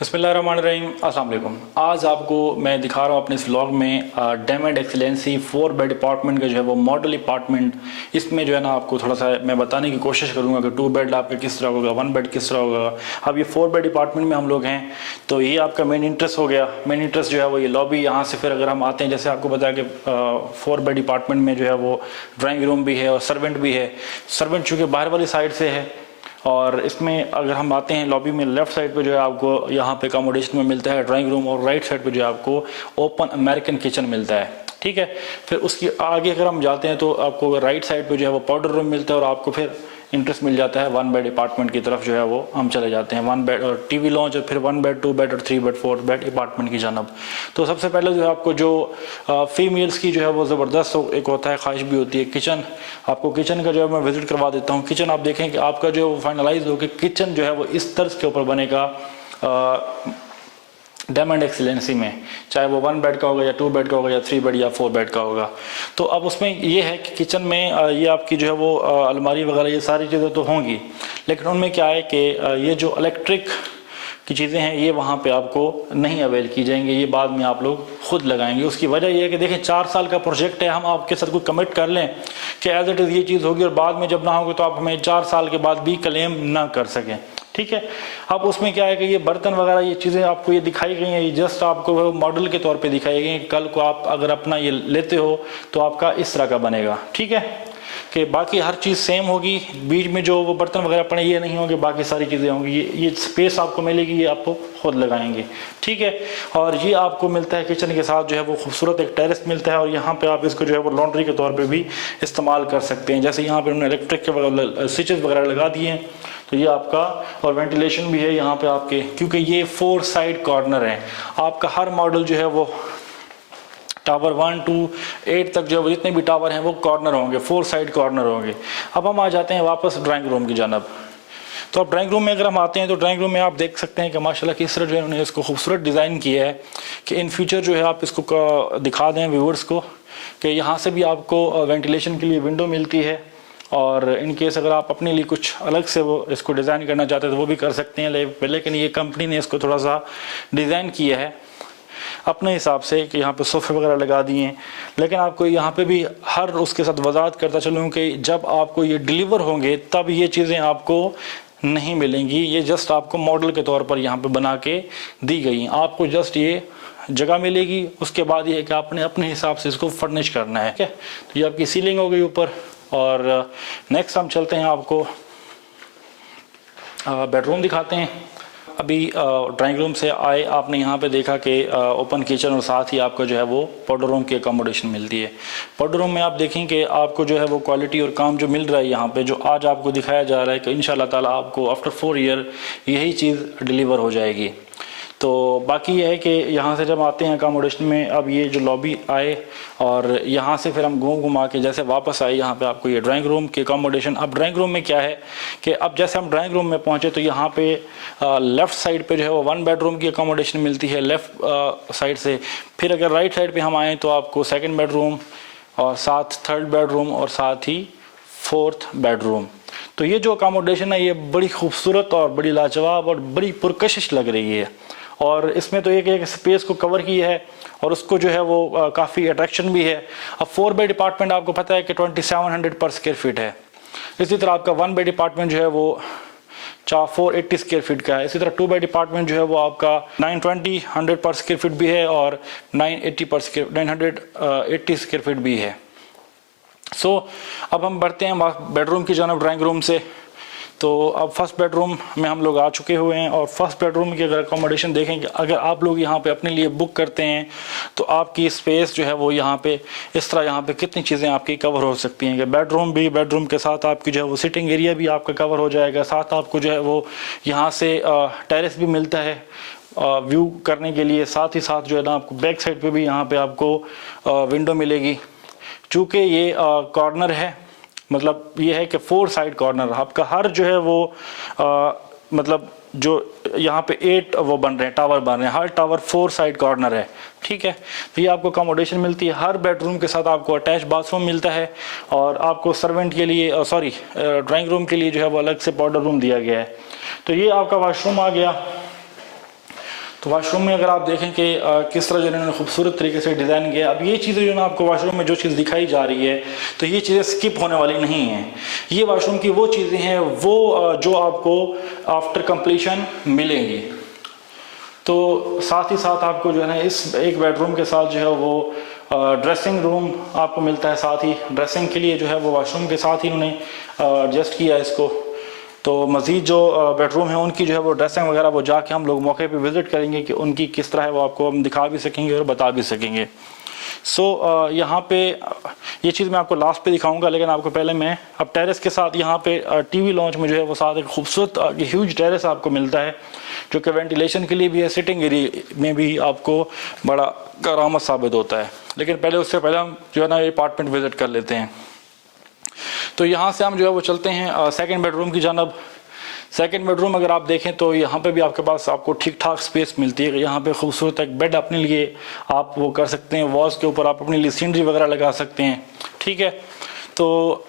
बिस्मिल्लाहिर्रहमानिर्रहीम, अस्सलाम वालेकुम। आज आपको मैं दिखा रहा हूँ अपने इस व्लॉग में डायमंड एक्सीलेंसी 4 बेड अपार्टमेंट का जो है वो मॉडल अपार्टमेंट। इसमें जो है ना आपको थोड़ा सा मैं बताने की कोशिश करूँगा कि 2 बेड आपका किस तरह होगा, 1 बेड किस तरह होगा। अब ये 4 बेड अपार्टमेंट में हम लोग हैं, तो ये आपका मेन इंटरेस्ट हो गया। मेन इंटरेस्ट जो है वो ये लॉबी। यहाँ से फिर अगर हम आते हैं, जैसे आपको बताया कि 4 बेड अपार्टमेंट में जो है वो ड्राइंग रूम भी है और सर्वेंट भी है। सर्वेंट चूँकि बाहर वाली साइड से है, और इसमें अगर हम आते हैं लॉबी में, लेफ्ट साइड पे जो है आपको यहाँ पे अकोमोडेशन में मिलता है ड्राइंग रूम, और राइट साइड पे जो है आपको ओपन अमेरिकन किचन मिलता है। ठीक है, फिर उसकी आगे अगर हम जाते हैं तो आपको राइट साइड पे जो है वो पाउडर रूम मिलता है, और आपको फिर इंटरेस्ट मिल जाता है 1 बेड अपार्टमेंट की तरफ जो है वो हम चले जाते हैं। 1 बेड और टीवी लॉन्च, और फिर 1 बेड 2 बेड और 3 बेड 4 बेड अपार्टमेंट की जानब। तो सबसे पहले जो है आपको जो फीमेल्स की जो है वो ज़बरदस्त एक होता है, ख्वाहिश भी होती है किचन। आपको किचन का जो है मैं विजिट करवा देता हूँ। किचन आप देखें कि आपका जो फाइनलाइज हो कि किचन जो है वो इस तर्ज के ऊपर बनेगा डायमंड एक्सीलेंसी में, चाहे वो 1 बेड का होगा या 2 बेड का होगा या 3 बेड या 4 बेड का होगा। तो अब उसमें ये है कि किचन में ये आपकी जो है वो अलमारी वगैरह ये सारी चीज़ें तो होंगी, लेकिन उनमें क्या है कि ये जो इलेक्ट्रिक की चीज़ें हैं ये वहाँ पे आपको नहीं अवेल की जाएंगी, ये बाद में आप लोग खुद लगाएंगे। उसकी वजह ये है कि देखें 4 साल का प्रोजेक्ट है, हम आपके साथ कोई कमिट कर लें कि एज इट इज़ ये चीज़ होगी, और बाद में जब ना होगी तो आप हमें 4 साल के बाद भी क्लेम ना कर सकें। ठीक है, अब उसमें क्या है कि ये बर्तन वगैरह ये चीज़ें आपको ये दिखाई गई हैं, ये जस्ट आपको मॉडल के तौर पे दिखाई गई। कल को आप अगर अपना ये लेते हो तो आपका इस तरह का बनेगा। ठीक है, कि बाकी हर चीज़ सेम होगी, बीच में जो वो बर्तन वगैरह पड़े ये नहीं होंगे, बाकी सारी चीज़ें होंगी। ये स्पेस आपको मिलेगी, ये आपको खुद लगाएंगे। ठीक है, और ये आपको मिलता है किचन के साथ जो है वो खूबसूरत एक टेरेस मिलता है, और यहाँ पे आप इसको जो है वो लॉन्ड्री के तौर पे भी इस्तेमाल कर सकते हैं। जैसे यहाँ पे उन्होंने इलेक्ट्रिक के स्विचेस वगैरह लगा दिए हैं, तो ये आपका, और वेंटिलेशन भी है यहाँ पे आपके, क्योंकि ये 4 साइड कॉर्नर है। आपका हर मॉडल जो है वो टावर 1 to 8 तक जो जितने भी टावर हैं वो कॉर्नर होंगे, 4 साइड कॉर्नर होंगे। अब हम आ जाते हैं वापस ड्राइंग रूम की जानब। तो अब ड्राइंग रूम में अगर हम आते हैं तो ड्राइंग रूम में आप देख सकते हैं कि माशाल्लाह किस तरह जो है उन्होंने इसको खूबसूरत डिज़ाइन किया है कि इन फ्यूचर जो है आप इसको दिखा दें व्यूअर्स को कि यहाँ से भी आपको वेंटिलेशन के लिए विंडो मिलती है, और इन केस अगर आप अपने लिए कुछ अलग से वो इसको डिज़ाइन करना चाहते हैं तो वो भी कर सकते हैं। लेकिन ये कंपनी ने इसको थोड़ा सा डिज़ाइन किया है अपने हिसाब से कि यहाँ पे सोफे वगैरह लगा दिए हैं। लेकिन आपको यहाँ पे भी हर उसके साथ वजाहत करता चलूँ कि जब आपको ये डिलीवर होंगे तब ये चीज़ें आपको नहीं मिलेंगी, ये जस्ट आपको मॉडल के तौर पर यहाँ पे बना के दी गई। आपको जस्ट ये जगह मिलेगी, उसके बाद ये है कि आपने अपने हिसाब से इसको फर्निश करना है। ठीक है, तो ये आपकी सीलिंग हो गई ऊपर। और नेक्स्ट हम चलते हैं, आपको बेडरूम दिखाते हैं। अभी ड्राइंग रूम से आए, आपने यहाँ पे देखा कि ओपन किचन, और साथ ही आपको जो है वो पाउडर रूम की अकोमोडेशन मिलती है। पाउडर रूम में आप देखें कि आपको जो है वो क्वालिटी और काम जो मिल रहा है यहाँ पे, जो आज आपको दिखाया जा रहा है कि इंशाल्लाह ताला आपको आफ्टर 4 ईयर यही चीज़ डिलीवर हो जाएगी। तो बाकी ये है कि यहाँ से जब आते हैं अकोमोडेशन में, अब ये जो लॉबी आए और यहाँ से फिर हम घूमा के जैसे वापस आए, यहाँ पे आपको ये ड्राइंग रूम की अकोमोडेशन। अब ड्राइंग रूम में क्या है कि अब जैसे हम ड्राइंग रूम में पहुँचे तो यहाँ पे लेफ़्ट साइड पे जो है वो 1 बेडरूम की अकोमोडेशन मिलती है लेफ़्ट साइड से। फिर अगर राइट साइड पर हम आएँ तो आपको 2nd बेडरूम, और साथ 3rd बेडरूम, और साथ ही 4th बेडरूम। तो ये जो अकोमोडेशन है ये बड़ी खूबसूरत और बड़ी लाजवाब और बड़ी पुरकशिश लग रही है, और इसमें तो एक स्पेस को कवर किया है, और उसको जो है वो काफ़ी अट्रैक्शन भी है। अब 4 बेड अपार्टमेंट आपको पता है कि 2700 पर स्क्वायर फीट है। इसी तरह आपका 1 बेड अपार्टमेंट जो है वो 480 स्क्वायर फीट का है। इसी तरह 2 बेड अपार्टमेंट जो है वो आपका 920 पर स्क्वायर फीट भी है, और 980 स्क्वायर फीट भी है। सो अब हम बढ़ते हैं बेडरूम की जानब ड्राइंग रूम से। तो अब फर्स्ट बेडरूम में हम लोग आ चुके हुए हैं, और फर्स्ट बेडरूम की अगर अकोमोडेशन देखें कि अगर आप लोग यहाँ पे अपने लिए बुक करते हैं तो आपकी स्पेस जो है वो यहाँ पे इस तरह यहाँ पे कितनी चीज़ें आपकी कवर हो सकती हैं कि बेडरूम के साथ आपकी जो है वो सिटिंग एरिया भी आपका कवर हो जाएगा। साथ आपको जो है वो यहाँ से टेरेस भी मिलता है व्यू करने के लिए। साथ ही साथ जो है ना आपको बैक साइड पर भी यहाँ पर आपको विंडो मिलेगी। चूँकि ये कॉर्नर है, मतलब ये है कि 4 साइड कॉर्नर आपका हर जो है वो मतलब जो यहाँ पे 8 वो बन रहे हैं, टावर बन रहे हैं, हर टावर 4 साइड कॉर्नर है। ठीक है, तो ये आपको अकोमोडेशन मिलती है। हर बेडरूम के साथ आपको अटैच बाथरूम मिलता है, और आपको सर्वेंट के लिए ड्राइंग रूम के लिए जो है वो अलग से पाउडर रूम दिया गया है। तो ये आपका वाशरूम आ गया। तो वॉशरूम में अगर आप देखें कि किस तरह जो इन्होंने खूबसूरत तरीके से डिज़ाइन किया। अब ये चीज़ें जो ना आपको वॉशरूम में जो चीज़ दिखाई जा रही है तो ये चीज़ें स्किप होने वाली नहीं हैं। ये वॉशरूम की वो चीज़ें हैं वो जो आपको आफ्टर कंप्लीशन मिलेंगी। तो साथ ही साथ आपको जो है ना इस एक बेडरूम के साथ जो है वो ड्रेसिंग रूम आपको मिलता है। साथ ही ड्रेसिंग के लिए जो है वो वॉशरूम के साथ ही उन्होंने एडजस्ट किया है इसको। तो मज़ीद जो बेडरूम है उनकी जो है वो ड्रेसिंग वगैरह वो जाके हम लोग मौके पे विज़िट करेंगे कि उनकी किस तरह है, वो आपको हम दिखा भी सकेंगे और बता भी सकेंगे। यहाँ पे ये चीज़ मैं आपको लास्ट पे दिखाऊंगा, लेकिन आपको पहले मैं अब टेरेस के साथ यहाँ पे टीवी लॉन्च में जो है वो साथ एक खूबसूरत ह्यूज टेरेस आपको मिलता है जो कि वेंटिलेशन के लिए भी है, सिटिंग एरिया में भी आपको बड़ा करामत साबित होता है। लेकिन पहले उससे पहले हम जो है ना ये अपार्टमेंट विज़िट कर लेते हैं। तो यहाँ से हम जो है वो चलते हैं सेकंड बेडरूम की जानब। सेकंड बेडरूम अगर आप देखें तो यहाँ पे भी आपके पास आपको ठीक ठाक स्पेस मिलती है। यहाँ पे खूबसूरत एक बेड अपने लिए आप वो कर सकते हैं, वॉल्स के ऊपर आप अपने लिए सीनरी वगैरह लगा सकते हैं। ठीक है, तो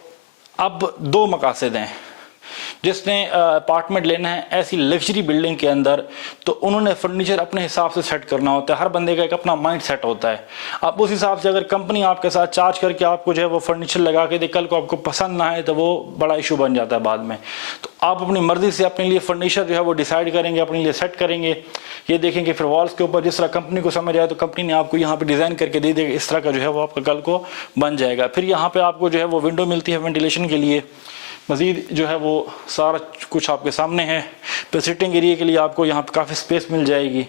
अब दो मकासद हैं। जिसने अपार्टमेंट लेना है ऐसी लग्जरी बिल्डिंग के अंदर, तो उन्होंने फर्नीचर अपने हिसाब से सेट करना होता है। हर बंदे का एक अपना माइंड सेट होता है। अब उस हिसाब से अगर कंपनी आपके साथ चार्ज करके आपको जो है वो फर्नीचर लगा के दे, कल को आपको पसंद ना आए तो वो बड़ा इशू बन जाता है बाद में। तो आप अपनी मर्जी से अपने लिए फर्नीचर जो है वो डिसाइड करेंगे, अपने लिए सेट करेंगे। ये देखेंगे फिर वॉल्स के ऊपर जिस तरह कंपनी को समझ आए तो कंपनी ने आपको यहाँ पे डिज़ाइन करके दे देगा, इस तरह का जो है वो आपका कल को बन जाएगा। फिर यहाँ पे आपको जो है वो विंडो मिलती है वेंटिलेशन के लिए। मज़ीद जो है वो सारा कुछ आपके सामने है। फिर सिटिंग एरिया के लिए आपको यहाँ पे काफ़ी स्पेस मिल जाएगी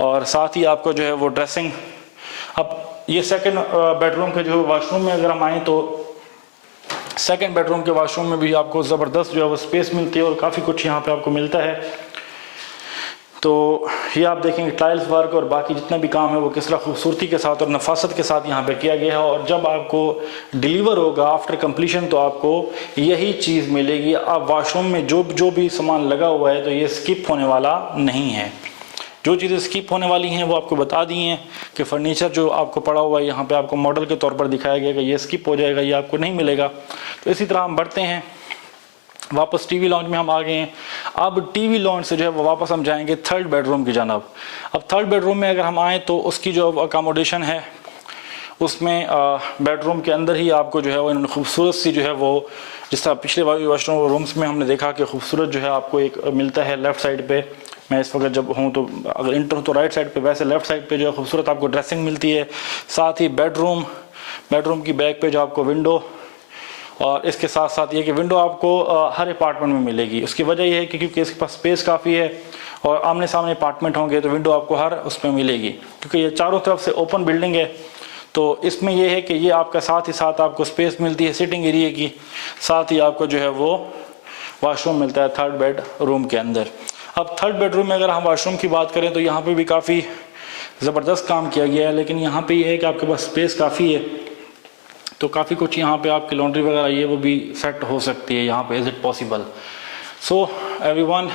और साथ ही आपको जो है वो ड्रेसिंग। अब ये सेकंड बेडरूम के जो वॉशरूम में अगर हम आएँ तो सेकंड बेडरूम के वॉशरूम में भी आपको ज़बरदस्त जो है वो स्पेस मिलती है और काफ़ी कुछ यहाँ पे आपको मिलता है। तो ये आप देखेंगे टाइल्स वर्क और बाकी जितना भी काम है वो किस तरह खूबसूरती के साथ और नफासत के साथ यहाँ पे किया गया है। और जब आपको डिलीवर होगा आफ्टर कंप्लीशन तो आपको यही चीज़ मिलेगी। अब वॉशरूम में जो भी सामान लगा हुआ है तो ये स्किप होने वाला नहीं है। जो चीज़ें स्किप होने वाली हैं वो आपको बता दी हैं कि फर्नीचर जो आपको पड़ा हुआ है यहाँ पे आपको मॉडल के तौर पर दिखाया गया कि ये स्किप हो जाएगा, ये आपको नहीं मिलेगा। तो इसी तरह हम बढ़ते हैं, वापस टीवी लॉन्च में हम आ गए हैं। अब टीवी लॉन्च से जो है वो वापस हम जाएंगे थर्ड बेडरूम की जानब। अब थर्ड बेडरूम में अगर हम आएँ तो उसकी जो अकोमोडेशन है उसमें बेडरूम के अंदर ही आपको जो है वो इन्होंने खूबसूरत सी जो है वो, जिस तरह पिछले वॉशरूम रूम्स में हमने देखा कि खूबसूरत जो है आपको एक मिलता है लेफ़्ट साइड पे। मैं इस वक्त जब हूँ तो अगर इंटर हूँ तो राइट साइड पे, वैसे लेफ़्ट साइड पे जो है खूबसूरत आपको ड्रेसिंग मिलती है। साथ ही बेडरूम की बैक पे जो आपको विंडो, और इसके साथ साथ ये कि विंडो आपको हर अपार्टमेंट में मिलेगी। उसकी वजह यह है कि क्योंकि इसके पास स्पेस काफ़ी है और आमने सामने अपार्टमेंट होंगे तो विंडो आपको हर उसमें मिलेगी, क्योंकि ये चारों तरफ से ओपन बिल्डिंग है। तो इसमें यह है कि ये आपका साथ ही साथ आपको स्पेस मिलती है सिटिंग एरिया की, साथ ही आपको जो है वो वॉशरूम मिलता है थर्ड बेड रूम के अंदर। अब थर्ड बेडरूम में अगर हम वॉशरूम की बात करें तो यहाँ पर भी काफ़ी ज़बरदस्त काम किया गया है। लेकिन यहाँ पर यह है कि आपके पास स्पेस काफ़ी है तो काफ़ी कुछ यहाँ पे आपकी लॉन्ड्री वगैरह ये वो भी सेट हो सकती है यहाँ पे, is it possible. So everyone,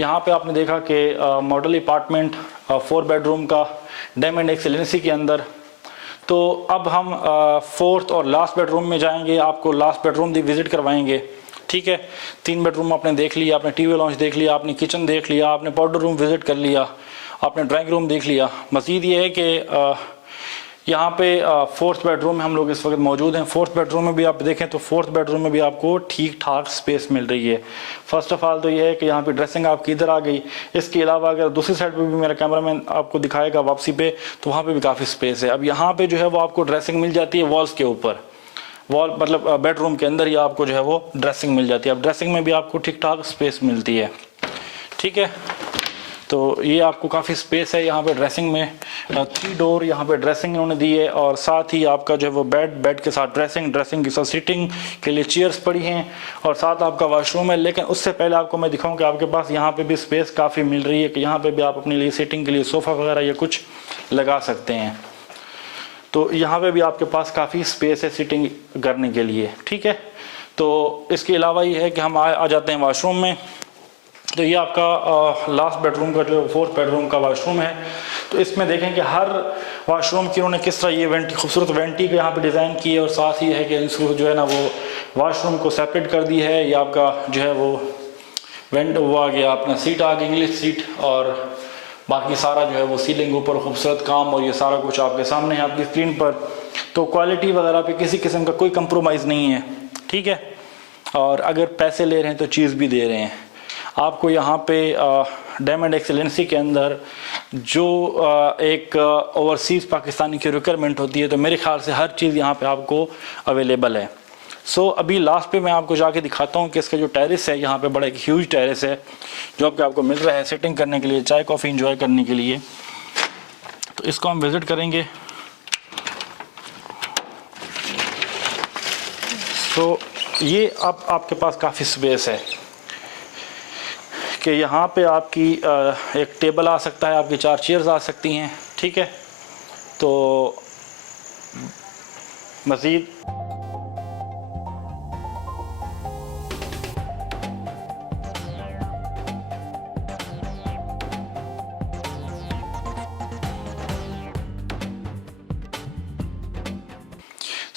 यहाँ पे आपने देखा कि मॉडल अपार्टमेंट 4 बेडरूम का डायमंड एक्सेलेंसी के अंदर। तो अब हम फोर्थ और लास्ट बेडरूम में जाएंगे, आपको लास्ट बेडरूम भी विज़िट करवाएंगे। ठीक है, 3 बेडरूम आपने देख लिया, आपने टीवी लॉन्च देख लिया, आपने किचन देख लिया, आपने पाउडर रूम विज़िट कर लिया, आपने ड्राइंग रूम देख लिया। मज़ीद ये है कि यहाँ पे फोर्थ बेडरूम में हम लोग इस वक्त मौजूद हैं। फोर्थ बेडरूम में भी आप देखें तो फोर्थ बेडरूम में भी आपको ठीक ठाक स्पेस मिल रही है। फर्स्ट ऑफ ऑल तो ये है कि यहाँ पे ड्रेसिंग आपकी इधर आ गई। इसके अलावा अगर दूसरी साइड पे भी मेरा कैमरामैन आपको दिखाएगा वापसी पे, तो वहाँ पे भी काफ़ी स्पेस है। अब यहाँ पे जो है वो आपको ड्रेसिंग मिल जाती है वॉल्स के ऊपर, वॉल मतलब बेडरूम के अंदर ही आपको जो है वो ड्रेसिंग मिल जाती है। अब ड्रेसिंग में भी आपको ठीक ठाक स्पेस मिलती है। ठीक है, तो ये आपको काफ़ी स्पेस है यहाँ पे ड्रेसिंग में। 3 डोर यहाँ पे ड्रेसिंग इन्होंने दी है और साथ ही आपका जो है वो बेड के साथ ड्रेसिंग के साथ सिटिंग के लिए चेयर्स पड़ी हैं और साथ आपका वॉशरूम है। लेकिन उससे पहले आपको मैं दिखाऊं कि आपके पास यहाँ पे भी स्पेस काफ़ी मिल रही है कि यहाँ पे भी आप अपने लिए सिटिंग के लिए सोफ़ा वगैरह या कुछ लगा सकते हैं। तो यहाँ पे भी आपके पास काफ़ी स्पेस है सिटिंग करने के लिए। ठीक है, तो इसके अलावा ये है कि हम आ जाते हैं वॉशरूम में। तो ये आपका लास्ट बेडरूम का जो 4th बेडरूम का वॉशरूम है। तो इसमें देखें कि हर वॉशरूम की उन्होंने किस तरह ये खूबसूरत वेंटी को यहाँ पे डिज़ाइन की है और साथ ही है कि इसको जो है ना वो वॉशरूम को सेपरेट कर दी है। ये आपका जो है वो वो आ गया अपना सीट आ गई, इंग्लिश सीट, और बाकी सारा जो है वो सीलिंग ऊपर खूबसूरत काम और ये सारा कुछ आपके सामने है आपकी स्क्रीन पर। तो क्वालिटी वगैरह पे किसी किस्म का कोई कंप्रोमाइज़ नहीं है, ठीक है। और अगर पैसे ले रहे हैं तो चीज़ भी दे रहे हैं आपको। यहाँ पे डायमंड एक्सीलेंसी के अंदर जो एक ओवरसीज़ पाकिस्तानी की रिक्वायरमेंट होती है, तो मेरे ख्याल से हर चीज़ यहाँ पे आपको अवेलेबल है। सो अभी लास्ट पे मैं आपको जाके दिखाता हूँ कि इसका जो टेरेस है, यहाँ पे बड़ा एक ह्यूज टेरेस है जो आपको मिल रहा है सिटिंग करने के लिए, चाय कॉफ़ी इंजॉय करने के लिए। तो इसको हम विज़िट करेंगे। सो ये अब आपके पास काफ़ी स्पेस है कि यहाँ पे आपकी एक टेबल आ सकता है, आपकी 4 चेयर्स आ सकती हैं, ठीक है। तो मज़ीद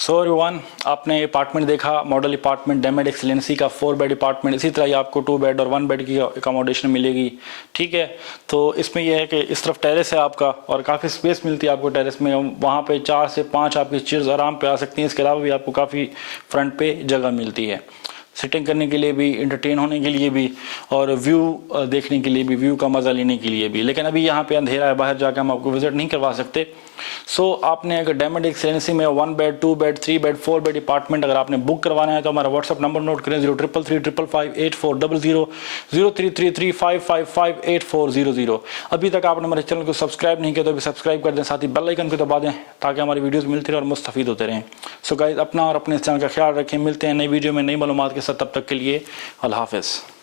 सो एवरीवन, आपने अपार्टमेंट देखा, मॉडल अपार्टमेंट डायमंड एक्सीलेंसी का 4 बेड अपार्टमेंट। इसी तरह ही आपको 2 बेड और 1 बेड की अकोमोडेशन मिलेगी, ठीक है। तो इसमें यह है कि इस तरफ टेरेस है आपका और काफ़ी स्पेस मिलती है आपको टेरेस में। वहाँ पे 4 से 5 आपकी चेयर्स आराम पे आ सकती हैं। इसके अलावा भी आपको काफ़ी फ्रंट पे जगह मिलती है सिटिंग करने के लिए भी, एंटरटेन होने के लिए भी और व्यू देखने के लिए भी, व्यू का मज़ा लेने के लिए भी। लेकिन अभी यहाँ पे अंधेरा है, बाहर जाकर हम आपको विजिट नहीं करवा सकते। सो आपने अगर डायमंड एक्सीलेंसी में 1 bed, 2 bed, 3 bed, 4 bed apartment अगर आपने बुक करवाना है तो हमारा व्हाट्सअप नंबर नोट करें 0333558400 0333555840। अभी तक आपने हमारे चैनल को सब्सक्राइब नहीं किया तो अभी सब्सक्राइब कर दें, साथ ही बेल आइकन को दबा दें ताकि हमारी वीडियोस मिलती रहे और मुस्तफीद होते रहें। सो गाइस, अपना और अपने चैनल का ख्याल रखें। मिलते हैं नई वीडियो में नई मालूमात के साथ, तब तक के लिए अल्लाह हाफ़िज़।